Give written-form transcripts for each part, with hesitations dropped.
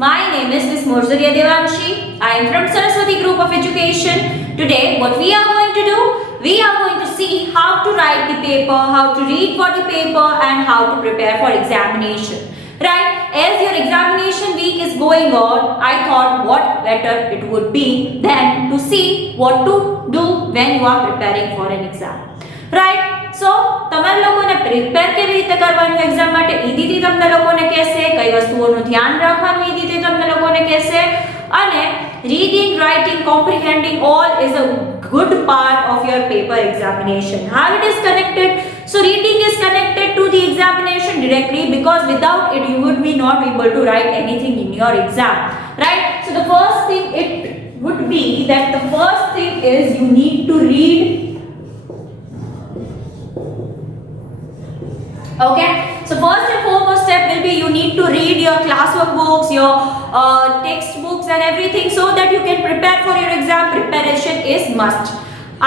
My name is Ms. Morzariya Devanshi. I am from Saraswati Group of Education. Today, what we are going to do? We are going to see how to write the paper, how to read for the paper, and how to prepare for examination. Right? As your examination week is going on, I thought what better it would be than to see what to do when you are preparing for an exam. Right? So, તમારે લોકોને prepare કેવી રીતે કરવાનું exam માટે ઈ દીદી તમને લોકોને કહેશે, કઈ વસ્તુઓનું ધ્યાન રાખવાનું ઈ દીદી તમને લોકોને કહેશે, અને reading, writing, comprehending all is a good part of your paper examination. How it is connected? So reading is connected to the examination directly, because without it you would be not able to write anything in your exam, right? So the first thing it would be that the first thing is you need to read. Okay, so first and foremost step will be you need to read your classwork books, your textbooks and everything, so that you can prepare for your exam. Preparation is must.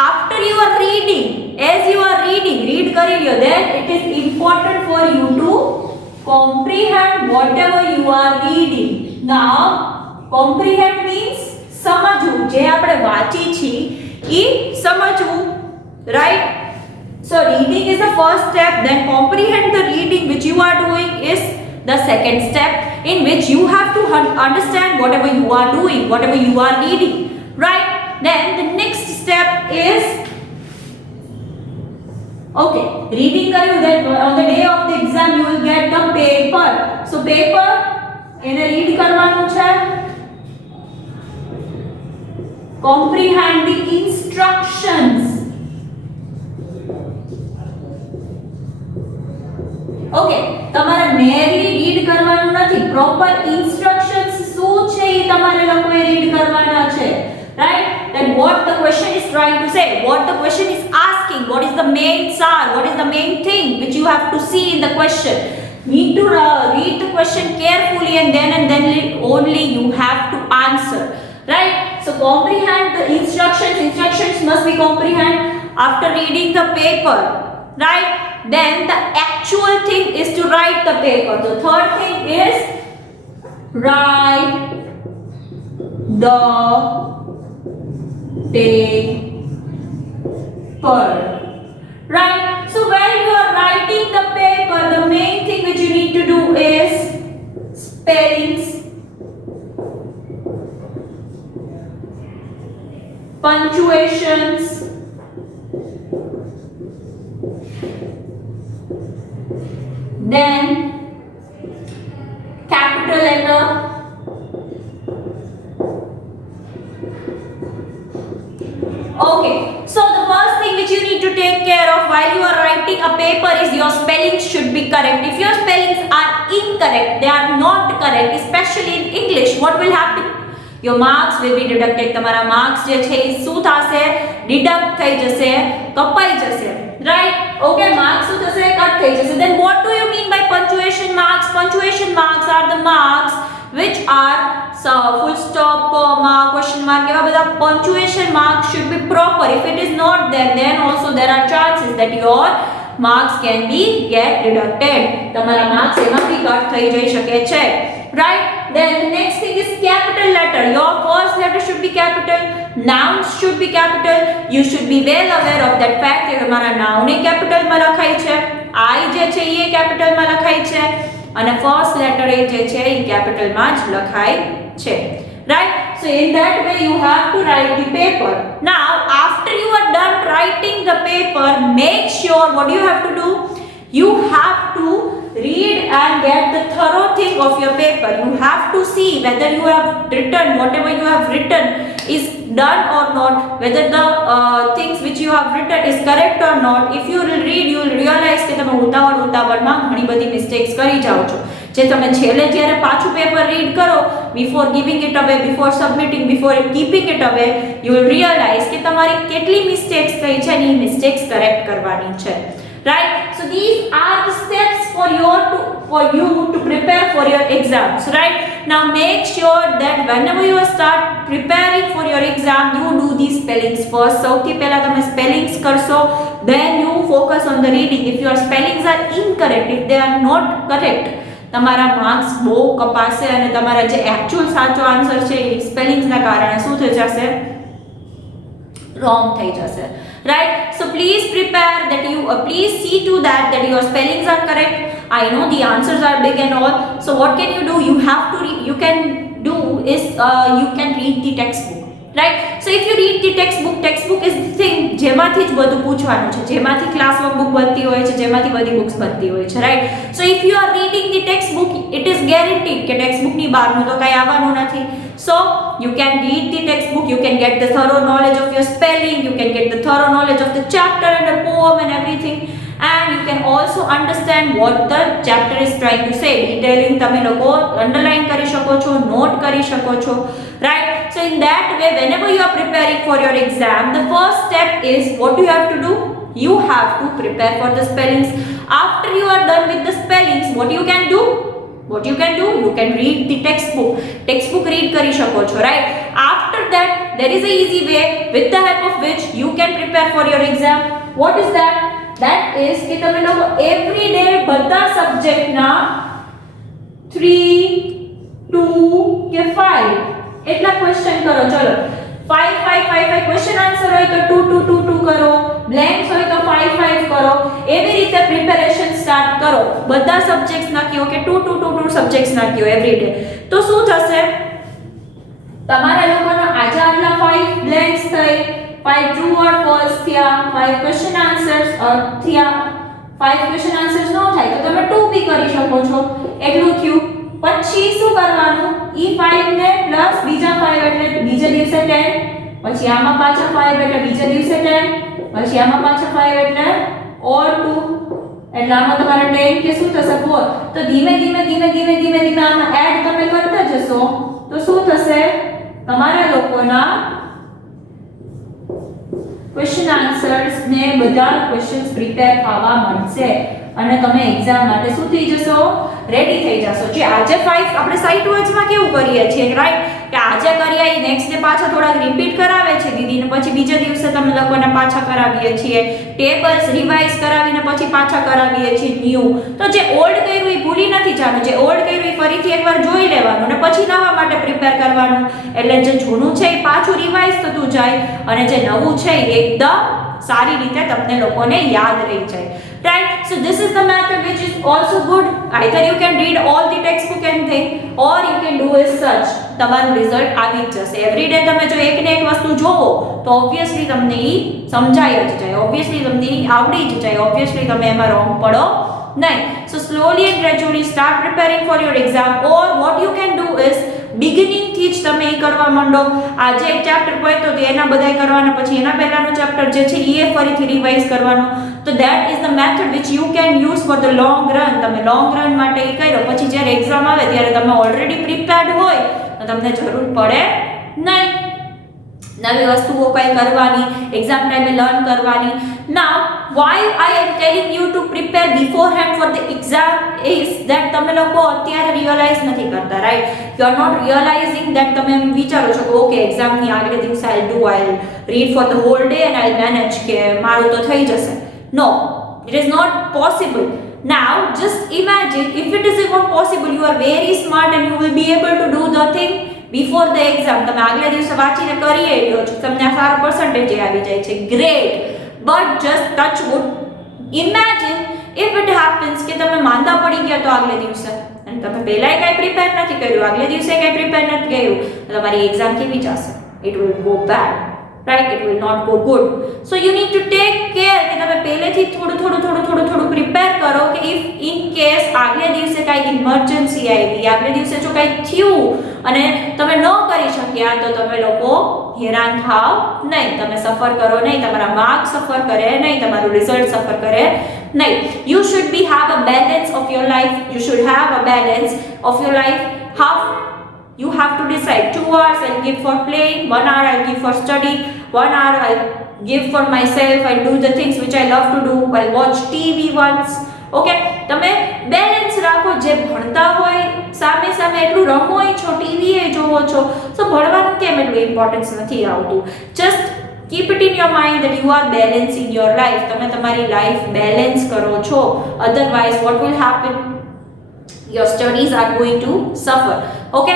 After you are reading, as you are reading, read kari liyo, then it is important for you to comprehend whatever you are reading. Now, comprehend means સમજવું, જે આપણે વાંચી છી ઈ સમજવું, right? So reading is the first step, then comprehend the reading which you are doing is the second step, in which you have to understand whatever you are doing, whatever you are reading, right? Then the next step is, okay, reading કર્યું, then on the day of the exam you will get the paper. So paper એને read કરવાનું છે, comprehend the instructions. Okay, તમારે મેરલી read કરવાનું નથી, proper instructions શું છે એ તમારે લોકોએ રીડ કરવાના છે, right? Then what the question is trying to say, what the question is asking, what is the main sar, what is the main thing which you have to see in the question. Need to read the question carefully, and then only you have to answer, right? So comprehend the instructions. Instructions must be comprehend after reading the paper, right? Then the actual thing is to write the paper. The third thing is write the paper, right? So when you are writing the paper, the main thing which you need to do is spellings, punctuations, then capital letter, okay. So the first thing which you need to take care of while you are writing a paper is your spellings should be correct. If your spellings are incorrect, they are not correct, especially in English, what will happen? Your marks will be deducted. તમારા marks જે છે એ શું થશે? Deduct થઈ જશે, કપાઈ જશે, right? Okay, marks શું થશે? Cut થઈ જશે. Then what do you mean by punctuation marks? Punctuation marks are the marks which are full stop, comma, question mark, એવા બધા punctuation marks should be proper. If it is not there, then also there are chances that your marks can be get deducted. તમારા marks એમાંથી cut થઈ જઈ શકે છે, right? Then the next thing is capital letter. Your first letter should be capital, nouns should be capital. You should be well aware of that fact કે તમારા noun એ capital માં લખાય છે, I જે છે એ capital માં લખાય છે, અને first letter એ જે છે એ capital માં જ લખાય છે, right? So in that way you have to write the paper. Now after you are done writing the paper, make sure what you have to do, you have to read and get the thorough thing of your paper. You have to see whether you have written whatever you have written is done or not, whether the things which you have written is correct or not. If you will read, you will realize કે તમે ઉતાવળમાં ઘણી બધી mistakes કરી જાઓ છો, જે તમે છેલ્લે જ્યારે પાછું પેપર રીડ કરો, before giving it away, before submitting, before keeping it away, you will realize કે તમારી કેટલી મિસ્ટેક્સ થઈ છે અને એ મિસ્ટેક્સ કરેક્ટ કરવાની છે, right? So these are the steps for you to prepare for your exams, right? Now make sure that whenever you start preparing for your exam, you do these spellings first. સૌથી પહેલા તમે spellings કરશો, then you focus on the reading. If your spellings are incorrect, if they are not correct, તમારા marks બહુ કપાશે અને તમારા જે actual સાચો આન્સર છે એ સ્પેલિંગ્સના કારણે શું થઈ જશે, wrong થઈ જશે, right? So please prepare that you please see to that your spellings are correct. I know the answers are big and all, so what can you do? You have to you can do is you can read the textbook, right? So if you read the textbook is the thing જેમાંથી જ બધું પૂછવાનું છે, જેમાંથી classwork book બનતી હોય છે, જેમાંથી બધી બુક્સ બનતી હોય છે, right? So if you are reading the textbook, it is guaranteed કે textbook ની બહારનું તો કઈ આવવાનું નથી. So you can read the textbook, you can get the thorough knowledge of your spelling, you can get the thorough knowledge of the chapter and the poem and everything, and you can also understand what the chapter is trying to say. Detailing તમે લોકો underline કરી શકો છો, note કરી શકો છો, right? So in that way, whenever you are preparing for your exam, the first step is what you have to do. You have to prepare for the spellings. After you are done with the spellings, what you can do? You can read the textbook read કરી શકો છો, right? After that, there is a easy way with the help of which you can prepare for your exam. What is that? That is કે તમે લોકો every day બધા subject ના 3, 2 કે 5 એટલા ક્વેશ્ચન કરો. ચલો 5 5 5 5 ક્વેશ્ચન આન્સર હોય તો 2 2 2 2 કરો, બ્લેન્ક્સ હોય તો 5 5 કરો. એવી રીતે પ્રિપેરેશન સ્ટાર્ટ કરો. બધા સબ્જેક્ટ્સ નાખ્યો કે 2 2 2 2 સબ્જેક્ટ્સ નાખ્યો એવરી ડે. તો શું થશે, તમારા લોકોનો આજે આટલા 5 બ્લેન્ક્સ થઈ, 5 true or false થયા, 5 question answers થયા. 5 question answers ન થાય તો તમે 2 બી કરી શકો છો. એટલું થયું. પછી શું કરવાનું, ઈ 5 ને પ્લસ બીજા 5 એટલે બીજા દિવસે 10, પછી આમાં પાછા 5 એટલે બીજા દિવસે 10, પછી આમાં પાછા 5 એટલે ઓર 2 એટલે આમાં તમારા 10 કે શું થશે 4. તો ધીમે ધીમે આમાં એડ તમે કરતા જશો તો શું થશે, તમારા લોકોના ક્વેશ્ચન આન્સર્સ ને બધા ક્વેશ્ચન્સ પ્રિપેર થવા મળશે અને તમે એક્ઝામ માટે શું થઈ જશો, રેડી થઈ જશો. જે આજે 5 આપણે સાઇટ વાઇઝમાં કેવું કરીએ છીએ, રાઈટ? કે આજે કરીએ નેક્સ્ટ ડે પાછા થોડાક રિપીટ કરાવે છે દીદીને, પછી બીજા દિવસે તમે લોકોને પાછા કરાવીએ છીએ. ટેબલ્સ રિવાઇઝ કરાવીને પછી પાછા કરાવીએ છીએ ન્યૂ. તો જે ઓલ્ડ કર્યું એ ભૂલી નથી જવાનું, જે ઓલ્ડ કર્યું એ ફરીથી એકવાર જોઈ લેવાનું અને પછી નવા માટે પ્રિપેર કરવાનું. એટલે જે જૂનું છે એ પાછું રિવાઇઝ થતું જાય અને જે નવું છે એ એકદમ સારી રીતે તમને લોકોને યાદ રહી જાય, right? So this is the method which is also good. Either you can read all the textbook and thing, or you can do as such. તમારું રિઝલ્ટ આવી જ જશે. એવરી ડે તમે જો એક ને એક વસ્તુ જોવો તો ઓબ્વિયસલી તમને ઈ સમજાય જ જાય, ઓબ્વિયસલી તમને ઈ આવડી જ જાય, ઓબ્વિયસલી તમે એમાં રોંગ પડો નહીં. So slowly and gradually start preparing for your exam, or what you can do is beginning થી જ તમે એ કરવા માંડો. આજે એક ચેપ્ટર પહોંચ્યો તો એના બધાય કરવાના, પછી એના પહેલાનું ચેપ્ટર જે છે એ ફરીથી રિવાઇઝ કરવાનું. તો that is the method which you can use for the long run. તમે લોંગ રન માટે એ કર્યો પછી જ્યારે એક્ઝામ આવે ત્યારે તમે ઓલરેડી પ્રિપેર્ડ હોય તો તમને જરૂર પડે નહીં નવી વસ્તુઓ કઈ કરવાની, એક્ઝામ ટાઈમે લર્ન કરવાની. Now why I am telling you to prepare beforehand for the exam is that તમે લોકો અત્યારે રિયલાઇઝ નથી કરતા, right? You are not realizing that તમે વિચારો છો કે ઓકે એક્ઝામ ની આગલે દિવસે I'll read for the whole day and I'll manage કે મારું તો થઈ જશે. No, it is not possible. Now just imagine if it is even possible, you are very smart and you will be able to do the thing before the exam. તમે આગલા દિવસે વાંચીને કરી લ્યો છો, તમને સારો પર્સન્ટેજ આવી જાય છે, great. But just touch wood, imagine if it happens કે તમે માંદા પડી ગયા તો આગલે દિવસે અને તમે પહેલાય કાંઈ પ્રિપેર નથી કર્યું, આગલે દિવસે કાંઈ પ્રિપેર નથી કર્યું, તમારી એક્ઝામ કેવી જશે? It will go bad, right? It will not go good. So you need to take care કે તમે પહેલેથી થોડું પ્રિપેર કરો કે if in case આગલે દિવસે કાંઈ ઇમરજન્સી આવી, આગલે દિવસે જો કાંઈ થયું અને તમે ન કરી શક્યા તો તમે લોકો હેરાન થાવ નહીં, તમે સફર કરો નહીં, તમારા માર્ક સફર કરે નહીં, તમારું રિઝલ્ટ સફર કરે નહીં. You should have a balance of your life. You should have a balance of your life. How you have to decide 2 hours I'll give for playing, 1 hour I'll give for study, 1 hour I'll give for myself, I'll do the things which I love to do, I'll watch TV once. Okay, તમે balance રાખો. જે ભણતા હોય સામે એટલું રમો છો, TV એ જોવો છો, તો ભણવાનું કેમ એટલું ઇમ્પોર્ટન્સ નથી આવતું. Just keep it in your mind that you are balancing your life. તમે તમારી લાઈફ બેલેન્સ કરો છો. Otherwise what will happen? your studies are going to suffer. Okay,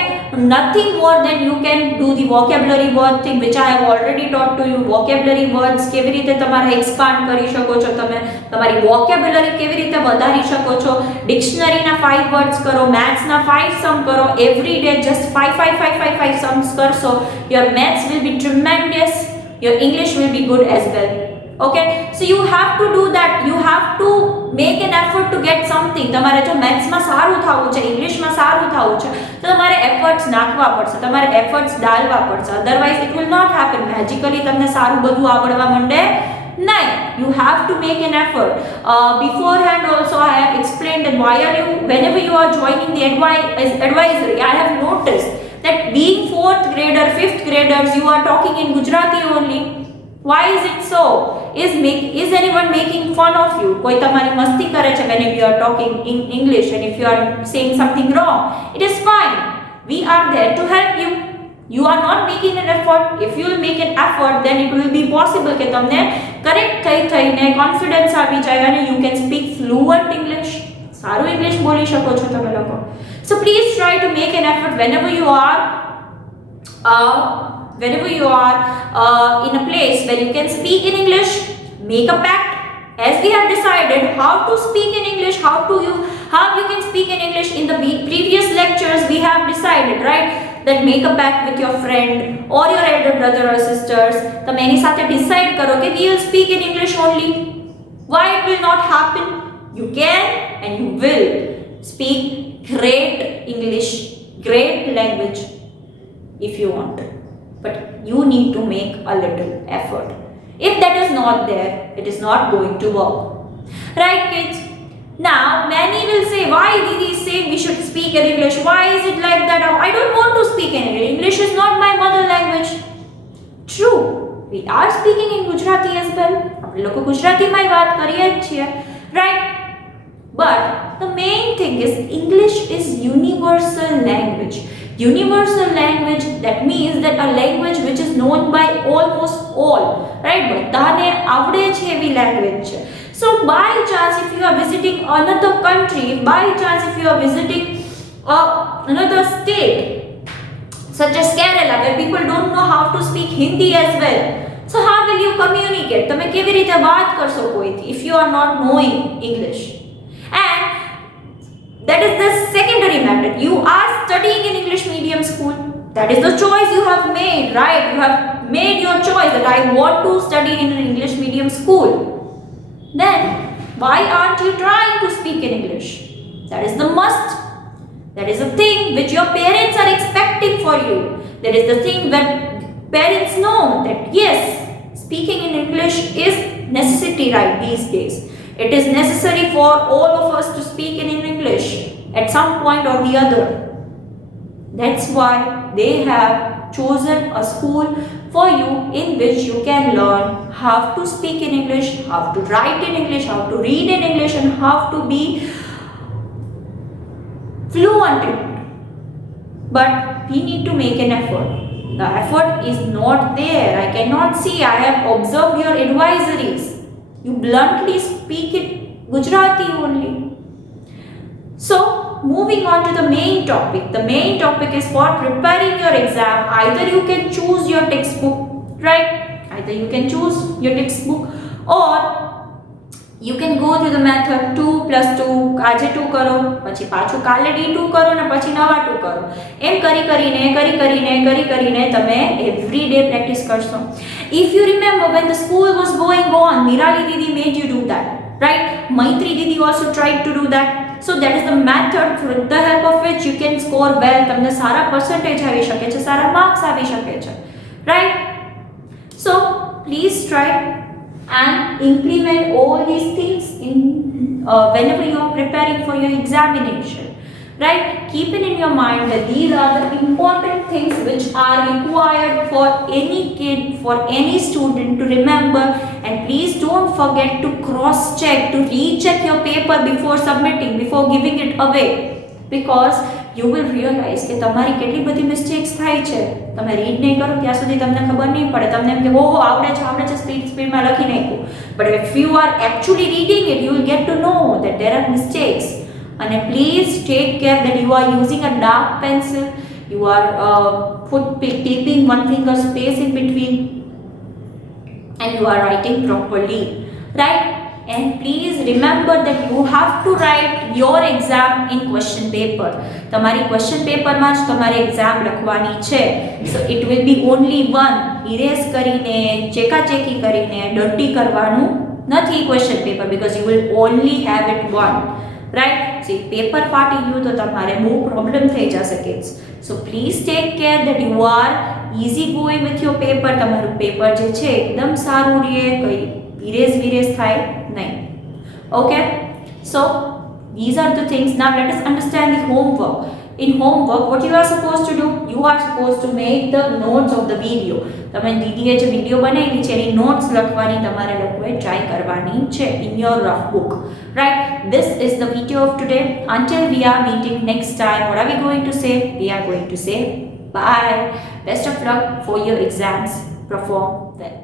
nothing more than you can do the vocabulary word thing which I have already taught to you. Vocabulary words કેવી રીતે તમારે expand કરી શકો છો, તમે તમારી vocabulary કેવી રીતે વધારી શકો છો. ડિક્શનરીના 5 words કરો, મેથ્સના 5 sum કરો, every day just 5 sums કરશો. Your maths will be tremendous, your English will be good as well. Okay, so you have to do that. You have to make an effort to get something. તમારે જો મેથ્સમાં સારું થવું છે, ઇંગ્લિશમાં સારું થવું છે, તો તમારે એફર્ટ્સ નાખવા પડશે, તમારે એફર્ટ્સ ડાલવા પડશે. Otherwise it will not happen. Magically તમને સારું બધું આવડવા માંડે નહીં. You have to make an effort. Beforehand also I have explained that why are you, whenever you are joining the advisory, I have noticed that being 4th grader, 5th graders, you are talking in Gujarati only. Why is it so? Is anyone making fun of you? कोई तुम्हारी मस्ती करे छे when you are talking in English, and if you are saying something wrong, it is fine. We are there to help you. You are not making an effort. If you will make an effort, then it will be possible કે તમને correct થઈને confidence આવી જાય અને you can speak fluent English. સારું English બોલી શકો છો તમે લોકો. So please try to make an effort whenever you are in a place where you can speak in English. Make a pact. As we have decided how to speak in English, how you can speak in English in the previous lectures, we have decided, right, that make a pact with your friend or your elder brother or sisters. તમે એની સાથે decide કરો કે we will speak in English only. Why it will not happen? You can and you will speak great English, great language if you want. But you need to make a little effort. If that is not there, it is not going to work. Right, kids? Now, many will say, why Didi is saying we should speak in English? Why is it like that? I don't want to speak in English. English is not my mother language. True. We are speaking in Gujarati as well. આપણે લોકો ગુજરાતીમાં વાત કરીએ જ છીએ. Right? But the main thing is English is universal language. Universal language, that means that a language which is known by almost all, right? બધાને આવડે છે એવી language છે. So by chance if you are visiting another country, by chance if you are visiting another state such as Kerala, where people don't know how to speak Hindi as well, so how will you communicate? તમે કેવી રીતે વાત કરશો કોઈથી if you are not knowing English? And that is the secondary matter. You are studying in English medium school. That is the choice you have made, right? You have made your choice that I want to study in an English medium school. Then why aren't you trying to speak in English? That is the must. That is the thing which your parents are expecting for you. That is the thing that parents know that yes, speaking in English is necessity right these days. It is necessary for all of us to speak in English at some point or the other. That's why they have chosen a school for you in which you can learn how to speak in English, how to write in English, how to read in English, and how to be fluent in it. But we need to make an effort. The effort is not there. I cannot see. I have observed your advisories. You bluntly speak in Gujarati only. So, moving on to the main topic. The main topic is for preparing your exam. Either you can choose your textbook, right? Either you can choose your textbook, or you can go through the method 2 + 2. આજે 2 કરો, પછી પાછું કાલે D2 કરો ને પછી નવા 2 કરો. એમ કરી કરીને તમે every day practice કરશો. If you remember when the school was going on, Mirali Didi made you do that, right? Maitri Didi also tried to do that. So that is the method with the help of which you can score well. તમને સારા percentage આવી શકે છે, સારા marks આવી શકે છે, right? So please try and implement all these things in whenever you are preparing for your examination, right? Keep it in your mind that these are the important things which are required for any kid, for any student to remember. And please don't forget to cross check, to recheck your paper before submitting, before giving it away, because you will realize કે તમારી કેટલી બધી mistakes થાય છે. તમે read નહીં કરો ત્યાં સુધી તમને ખબર નહીં પડે. તમને એમ કે ઓહો આવડે છે સ્પીડમાં લખી નાખ્યું. But if you are actually reading it, you will get to know that there are mistakes. અને please take care that you are using a dark pencil, you are keeping one finger space in between, and you are writing properly, right? And please remember that you have to write your exam in question paper. તમારી question paper માં જ તમારે exam લખવાની છે. So it will be only one. Erase કરીને, ચેકાચેકી કરીને, dirty કરવાનું નથી question paper, because you will only have it one, right? So if paper ફાટી ગયું તો તમારે બહુ problem થઈ જશે kids. So please take care that you are easy going with your paper. તમારું પેપર જે છે એકદમ સારું રહે, કઈ erase થાય નહીં. Okay, so these are the things. Now let us understand the homework. In homework, what you are supposed to do, you are supposed to make the notes of the video. તમે દીદીએ જે video બનાવી છે એની notes લખવાની તમારે લોકોએ try કરવાની છે in your rough book, right? This is the video of today. Until we are meeting next time, what are we going to say? We are going to say bye. Best of luck for your exams. Perform well.